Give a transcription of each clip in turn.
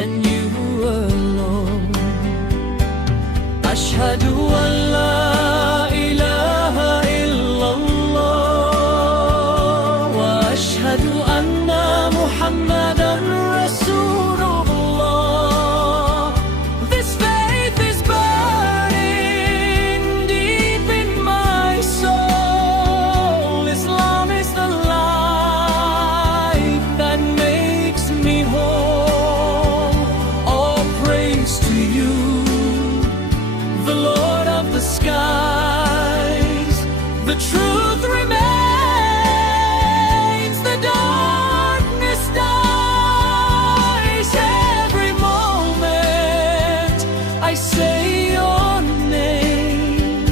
and you alone. Ashhadu an la ilaha illallah wa ashhadu anna Muhammadan Rasulullah. This faith is burning deep in my soul. Islam is the light that makes me whole. All praise to you, the Lord of the skies. The truth remains, the darkness dies. Every moment I say your name,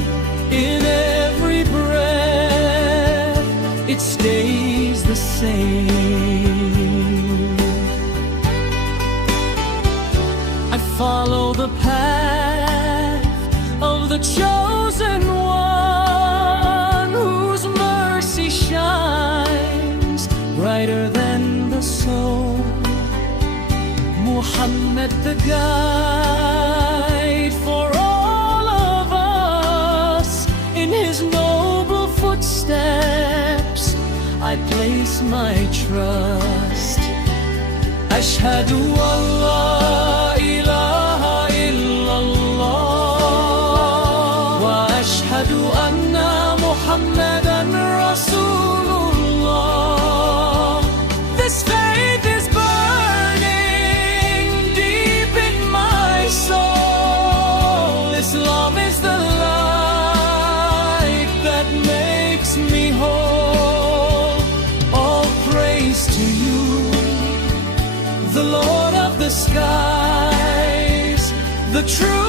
in every breath it stays the same. I follow the path of the chosen one, whose mercy shines brighter than the soul. Muhammad, the guide for all of us, in his noble footsteps I place my trust. Ashhadu an la ilaha illallah wa ashhadu anna Muhammadan Rasulullah. This faith is burning deep in my soul. Islam is the light that makes me whole. All praise to you, the Lord of the skies. The truth